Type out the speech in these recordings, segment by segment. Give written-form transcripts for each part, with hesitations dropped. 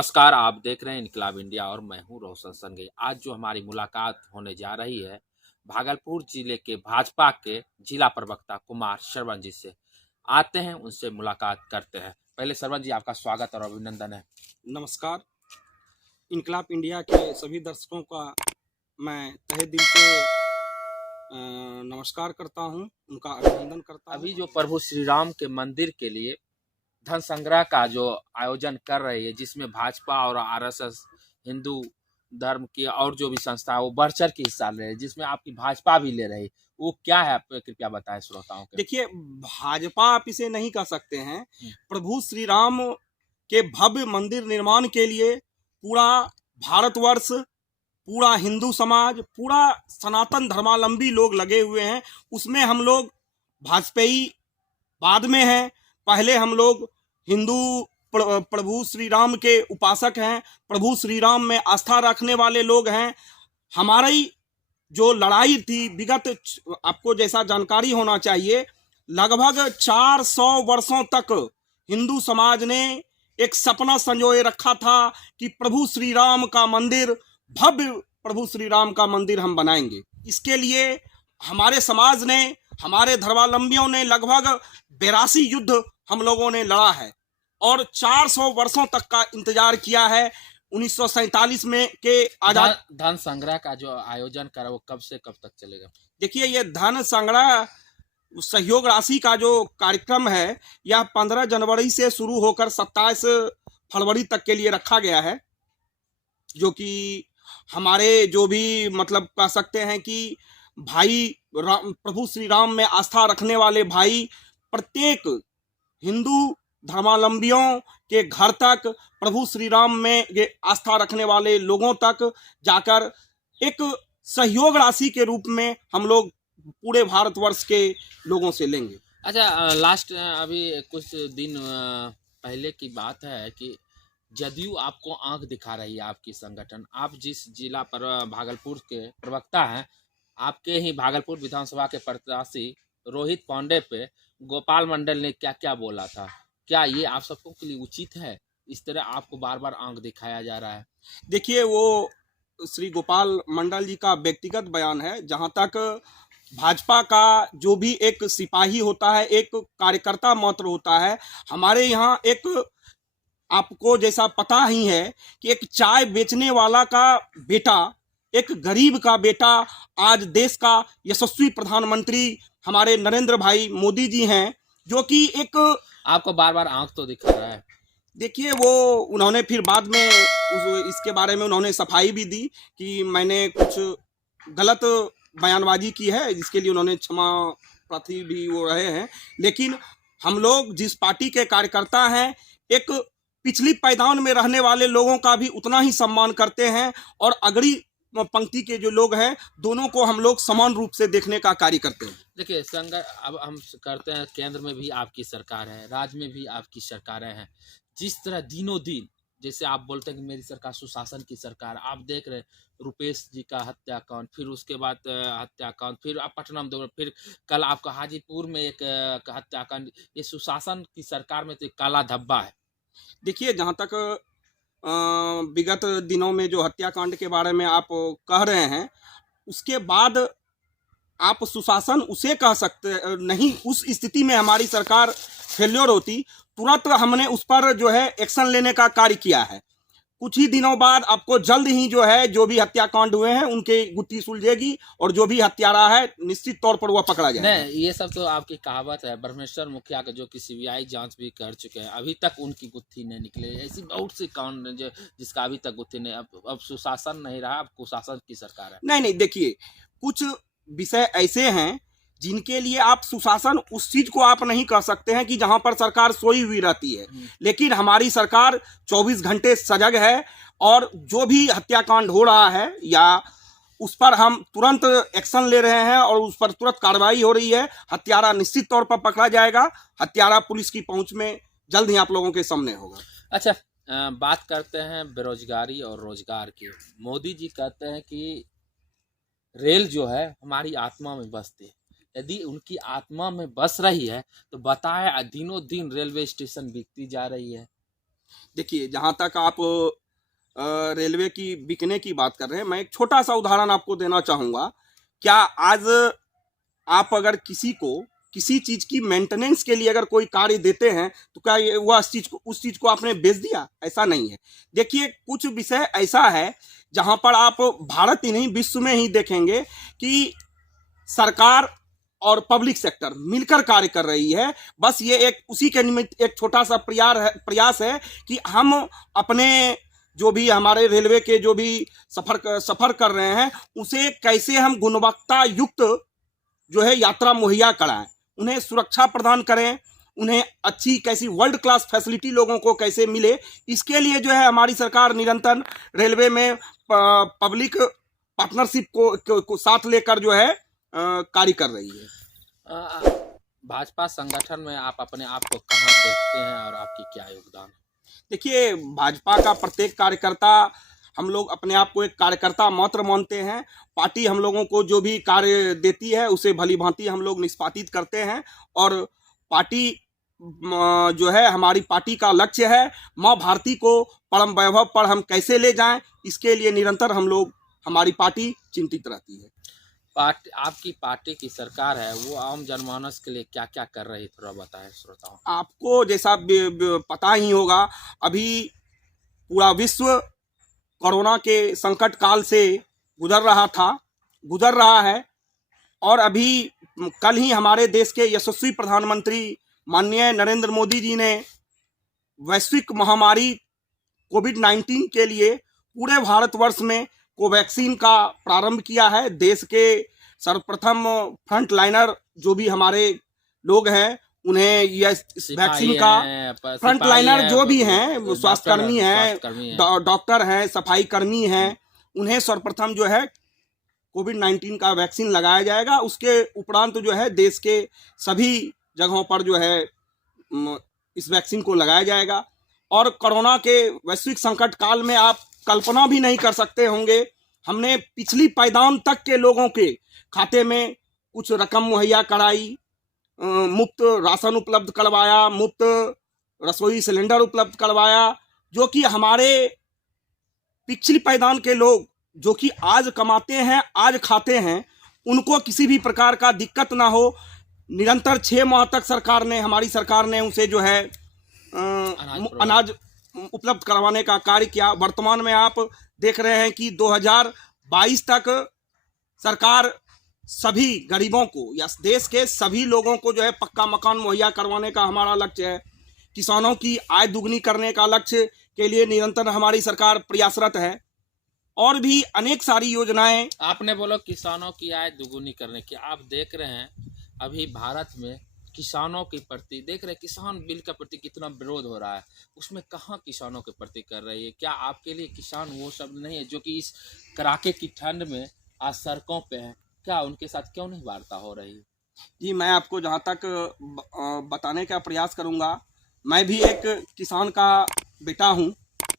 नमस्कार, आप देख रहे हैं इनकलाब इंडिया और मैं हूं रोशन संगे। आज जो हमारी मुलाकात होने जा रही है भागलपुर जिले के भाजपा के जिला प्रवक्ता कुमार श्रवण जी से। आते हैं उनसे मुलाकात करते हैं। पहले श्रवण जी, आपका स्वागत और अभिनंदन है। नमस्कार। इनकलाब इंडिया के सभी दर्शकों का मैं तहे दिल से नमस्कार करता हूं, उनका अभिनंदन करता हूं। अभी जो प्रभु श्री राम के मंदिर के लिए धन संग्रह का जो आयोजन कर रही है, जिसमें भाजपा और आरएसएस हिंदू धर्म की और जो भी संस्था है वो बढ़ चढ़ के हिस्सा ले रही है, जिसमें आपकी भाजपा भी ले रही है, वो क्या है, आप कृपया बताएं श्रोताओं के। देखिए, भाजपा आप इसे नहीं कह सकते हैं। प्रभु श्री राम के भव्य मंदिर निर्माण के लिए पूरा भारतवर्ष, पूरा हिंदू समाज, पूरा सनातन धर्मावलंबी लोग लगे हुए हैं। उसमें हम लोग भाजपेयी बाद में हैं। पहले हम लोग हिंदू प्रभु श्री राम के उपासक हैं, प्रभु श्री राम में आस्था रखने वाले लोग हैं। हमारी जो लड़ाई थी विगत, आपको जैसा जानकारी होना चाहिए, लगभग 400 वर्षों तक हिंदू समाज ने एक सपना संजोए रखा था कि प्रभु श्री राम का मंदिर, भव्य प्रभु श्री राम का मंदिर हम बनाएंगे। इसके लिए हमारे समाज ने, हमारे धर्मावलंबियों ने लगभग 82 युद्ध हम लोगों ने लड़ा है और 400 वर्षों तक का इंतजार किया है। 1947 में के आजाद धन संग्रह का जो आयोजन करा वो कब से कब तक चलेगा? देखिए, ये धन संग्रह सहयोग राशि का जो कार्यक्रम है, यह 15 जनवरी से शुरू होकर 27 फरवरी तक के लिए रखा गया है। जो कि हमारे जो भी मतलब कह सकते हैं कि भाई प्रभु श्री राम में आस्था रखने वाले भाई प्रत्येक हिंदू धर्मावलंबियों के घर तक, प्रभु श्री राम में ये आस्था रखने वाले लोगों तक जाकर एक सहयोग राशि के रूप में हम लोग पूरे भारतवर्ष के लोगों से लेंगे। अच्छा, लास्ट अभी कुछ दिन पहले की बात है कि जदयू आपको आंख दिखा रही है, आपकी संगठन, आप जिस जिला पर भागलपुर के प्रवक्ता हैं, आपके ही भागलपुर विधानसभा के प्रत्याशी रोहित पांडे पे गोपाल मंडल ने क्या क्या बोला था, क्या ये आप सबको के लिए उचित है? इस तरह आपको बार बार आंख दिखाया जा रहा है। देखिए, वो श्री गोपाल मंडल जी का व्यक्तिगत बयान है। जहां तक भाजपा का जो भी एक सिपाही होता है, एक कार्यकर्ता मात्र होता है, हमारे यहाँ एक, आपको जैसा पता ही है कि एक चाय बेचने वाला का बेटा, एक गरीब का बेटा आज देश का यशस्वी प्रधानमंत्री हमारे नरेंद्र भाई मोदी जी हैं, जो कि एक, आपको बार बार आंख तो दिखा रहा है। देखिए, वो उन्होंने फिर बाद में इसके बारे में उन्होंने सफाई भी दी कि मैंने कुछ गलत बयानबाजी की है, जिसके लिए उन्होंने क्षमा प्रार्थी भी वो रहे हैं। लेकिन हम लोग जिस पार्टी के कार्यकर्ता हैं, एक पिछली पायदान में रहने वाले लोगों का भी उतना ही सम्मान करते हैं और अगड़ी पंक्ति के जो लोग हैं, दोनों को हम लोग समान रूप से देखने का कार्य करते हैं। देखिए, अब हम करते हैं, केंद्र में भी आपकी सरकार है, राज्य में भी आपकी सरकारें हैं। जिस तरह दिनों दिन, जैसे आप बोलते हैं कि मेरी सरकार सुशासन की सरकार, आप देख रहे हैं रुपेश जी का हत्याकांड, फिर उसके बाद हत्याकांड, फिर आप पटना में, फिर कल आपका हाजीपुर में एक हत्याकांड। ये सुशासन की सरकार में तो एक काला धब्बा है। देखिए, जहाँ तक विगत दिनों में जो हत्याकांड के बारे में आप कह रहे हैं, उसके बाद आप सुशासन उसे कह सकते नहीं। उस स्थिति में हमारी सरकार फेल्योर होती, तुरंत हमने उस पर जो है एक्शन लेने का कार्य किया है। कुछ ही दिनों बाद आपको जल्द ही जो है, जो भी हत्याकांड हुए हैं उनके गुत्थी सुलझेगी और जो भी हत्यारा है निश्चित तौर पर वह पकड़ा जाएगा। नहीं, ये सब तो आपकी कहावत है। ब्रह्मेश्वर मुखिया का जो कि सीबीआई जांच भी कर चुके हैं, अभी तक उनकी गुत्थी नहीं निकले। ऐसी बहुत सी कांड जो जिसका अभी तक गुत्थी नहीं। अब सुशासन नहीं रहा, अब कुशासन की सरकार है। नहीं, देखिए, कुछ विषय ऐसे हैं जिनके लिए आप सुशासन उस चीज को आप नहीं कह सकते हैं कि जहां पर सरकार सोई हुई रहती है। लेकिन हमारी सरकार 24 घंटे सजग है और जो भी हत्याकांड हो रहा है या उस पर हम तुरंत एक्शन ले रहे हैं और उस पर तुरंत कार्रवाई हो रही है। हत्यारा निश्चित तौर पर पकड़ा जाएगा। हत्यारा पुलिस की पहुंच में जल्द ही आप लोगों के सामने होगा। अच्छा, बात करते हैं बेरोजगारी और रोजगार की। मोदी जी कहते हैं कि रेल जो है हमारी आत्मा में बसती है। यदि उनकी आत्मा में बस रही है तो बताए, दिनों दिन रेलवे स्टेशन बिकती जा रही है। देखिए, जहाँ तक आप रेलवे की बिकने की बात कर रहे हैं, मैं एक छोटा सा उदाहरण आपको देना चाहूँगा। क्या आज आप अगर किसी को किसी चीज़ की मेंटेनेंस के लिए अगर कोई कार्य देते हैं, तो क्या वह उस चीज़ को आपने बेच दिया? ऐसा नहीं है। देखिए, कुछ विषय ऐसा है जहाँ पर आप भारत ही नहीं विश्व में ही देखेंगे कि सरकार और पब्लिक सेक्टर मिलकर कार्य कर रही है। बस ये एक उसी के निमित्त एक छोटा सा प्रयास है कि हम अपने जो भी हमारे रेलवे के जो भी सफर कर रहे हैं, उसे कैसे हम गुणवत्ता युक्त जो है यात्रा मुहैया कराएं, उन्हें सुरक्षा प्रदान करें, उन्हें अच्छी कैसी वर्ल्ड क्लास फैसिलिटी लोगों को कैसे मिले। इसके लिए जो है हमारी सरकार निरंतर रेलवे में पब्लिक पार्टनरशिप को साथ लेकर जो है कार्य कर रही है। भाजपा संगठन में आप अपने आप को कहाँ देखते हैं और आपकी क्या योगदान है? देखिए, भाजपा का प्रत्येक कार्यकर्ता, हम लोग अपने आप को एक कार्यकर्ता मात्र मानते हैं। पार्टी हम लोगों को जो भी कार्य देती है उसे भली भांति हम लोग निष्पादित करते हैं। और पार्टी जो है, हमारी पार्टी का लक्ष्य है माँ भारती को परम वैभव पर हम कैसे ले जाएं, इसके लिए निरंतर हमारी पार्टी चिंतित रहती है। आपकी पार्टी की सरकार है, वो आम जनमानस के लिए क्या क्या कर रही है, थोड़ा बताएं श्रोताओं। आपको जैसा पता ही होगा, अभी पूरा विश्व कोरोना के संकट काल से गुजर रहा है। और अभी कल ही हमारे देश के यशस्वी प्रधानमंत्री माननीय नरेंद्र मोदी जी ने वैश्विक महामारी कोविड-19 के लिए पूरे भारतवर्ष में कोवैक्सीन का प्रारंभ किया है। देश के सर्वप्रथम फ्रंट लाइनर जो भी हमारे लोग हैं, उन्हें यह वैक्सीन का फ्रंट लाइनर जो भी हैं, स्वास्थ्यकर्मी हैं, डॉक्टर हैं, सफाई कर्मी हैं, उन्हें सर्वप्रथम जो है कोविड-19 का वैक्सीन लगाया जाएगा। उसके उपरांत जो है देश के सभी जगहों पर जो है इस वैक्सीन को लगाया जाएगा। और कोरोना के वैश्विक संकट काल में आप कल्पना भी नहीं कर सकते होंगे, हमने पिछली पायदान तक के लोगों के खाते में कुछ रकम मुहैया कराई, मुफ्त राशन उपलब्ध करवाया, मुफ्त रसोई सिलेंडर उपलब्ध करवाया, जो कि हमारे पिछली पायदान के लोग जो कि आज कमाते हैं, आज खाते हैं, उनको किसी भी प्रकार का दिक्कत ना हो। निरंतर 6 माह तक हमारी सरकार ने उसे जो है अनाज उपलब्ध करवाने का कार्य किया। वर्तमान में आप देख रहे हैं कि 2022 तक सरकार सभी गरीबों को या देश के सभी लोगों को जो है पक्का मकान मुहैया करवाने का हमारा लक्ष्य है। किसानों की आय दुगनी करने का लक्ष्य के लिए निरंतर हमारी सरकार प्रयासरत है। और भी अनेक सारी योजनाएं। आपने बोला किसानों की आय दुगुनी करने की, आप देख रहे हैं अभी भारत में किसानों के प्रति देख रहे हैं, किसान बिल के प्रति कितना विरोध हो रहा है, उसमें कहाँ किसानों के प्रति कर रही है? क्या आपके लिए किसान वो शब्द नहीं है जो कि इस कड़ाके की ठंड में आज सड़कों पे है? क्या उनके साथ क्यों नहीं वार्ता हो रही? जी, मैं आपको जहाँ तक बताने का प्रयास करूँगा, मैं भी एक किसान का बेटा हूँ।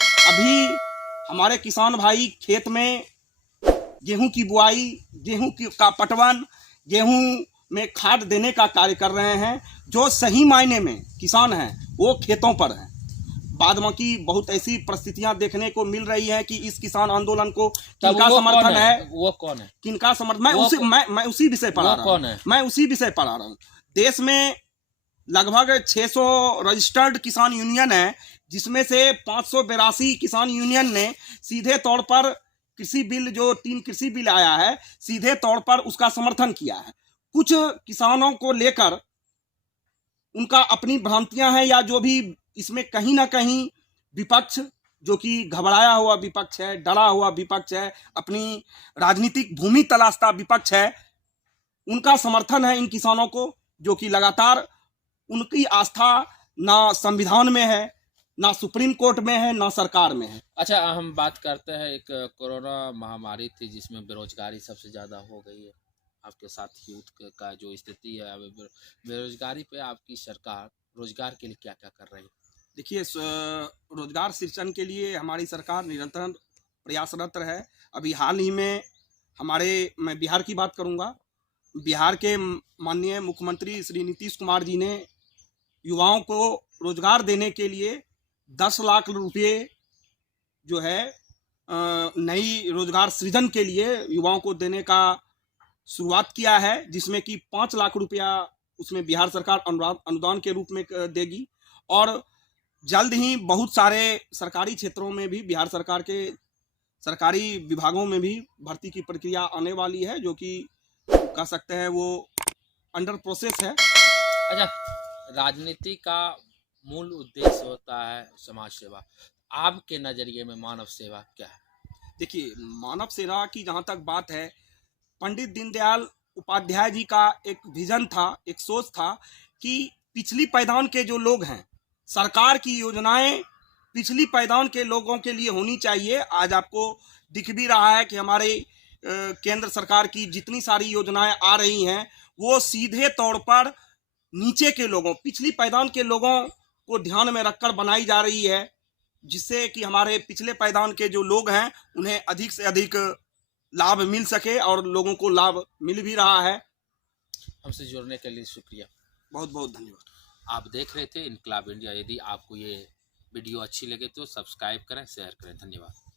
अभी हमारे किसान भाई खेत में गेहूं की बुआई, का पटवन, गेहूं में खाद देने का कार्य कर रहे हैं। जो सही मायने में किसान हैं वो खेतों पर हैं। बाद बाकी बहुत ऐसी परिस्थितियां देखने को मिल रही हैं कि इस किसान आंदोलन को किनका समर्थन है, वो कौन है, किनका समर्थन, मैं उसी विषय पर आ रहा हूँ। देश में लगभग 600 रजिस्टर्ड किसान यूनियन है, जिसमें से 582 किसान यूनियन ने सीधे तौर पर कृषि बिल, जो 3 कृषि बिल आया है, सीधे तौर पर उसका समर्थन किया है। कुछ किसानों को लेकर उनका अपनी भ्रांतियां हैं, या जो भी इसमें कहीं ना कहीं विपक्ष, जो कि घबराया हुआ विपक्ष है, डरा हुआ विपक्ष है, अपनी राजनीतिक भूमि तलाशता विपक्ष है, उनका समर्थन है इन किसानों को, जो कि लगातार उनकी आस्था ना संविधान में है, ना सुप्रीम कोर्ट में है, ना सरकार में है। अच्छा, हम बात करते हैं, एक कोरोना महामारी थी जिसमें बेरोजगारी सबसे ज़्यादा हो गई है। आपके साथ यूथ का जो स्थिति है, बेरोजगारी पे आपकी सरकार रोजगार के लिए क्या क्या कर रही है? देखिए, रोजगार सृजन के लिए हमारी सरकार निरंतर प्रयासरत है। अभी हाल ही में मैं बिहार की बात करूंगा, बिहार के माननीय मुख्यमंत्री श्री नीतीश कुमार जी ने युवाओं को रोजगार देने के लिए 10 लाख रुपये जो है नई रोजगार सृजन के लिए युवाओं को देने का शुरुआत किया है, जिसमें कि 5 लाख रुपया उसमें बिहार सरकार अनुदान के रूप में देगी। और जल्द ही बहुत सारे सरकारी क्षेत्रों में भी बिहार सरकार के सरकारी विभागों में भी भर्ती की प्रक्रिया आने वाली है, जो कि कह सकते हैं वो अंडर प्रोसेस है। अच्छा, राजनीति का मूल उद्देश्य होता है समाज सेवा। आपके नज़रिए में मानव सेवा क्या है? देखिए, मानव सेवा की जहाँ तक बात है, पंडित दीनदयाल उपाध्याय जी का एक विजन था, एक सोच था कि पिछली पायदान के जो लोग हैं, सरकार की योजनाएं पिछली पायदान के लोगों के लिए होनी चाहिए। आज आपको दिख भी रहा है कि हमारे केंद्र सरकार की जितनी सारी योजनाएं आ रही हैं, वो सीधे तौर पर नीचे के लोगों, पिछली पायदान के लोगों को ध्यान में रखकर बनाई जा रही है, जिससे कि हमारे पिछले पायदान के जो लोग हैं उन्हें अधिक से अधिक लाभ मिल सके, और लोगों को लाभ मिल भी रहा है। हमसे जुड़ने के लिए शुक्रिया, बहुत बहुत धन्यवाद। आप देख रहे थे इनकलाब इंडिया। यदि आपको ये वीडियो अच्छी लगे तो सब्सक्राइब करें, शेयर करें। धन्यवाद।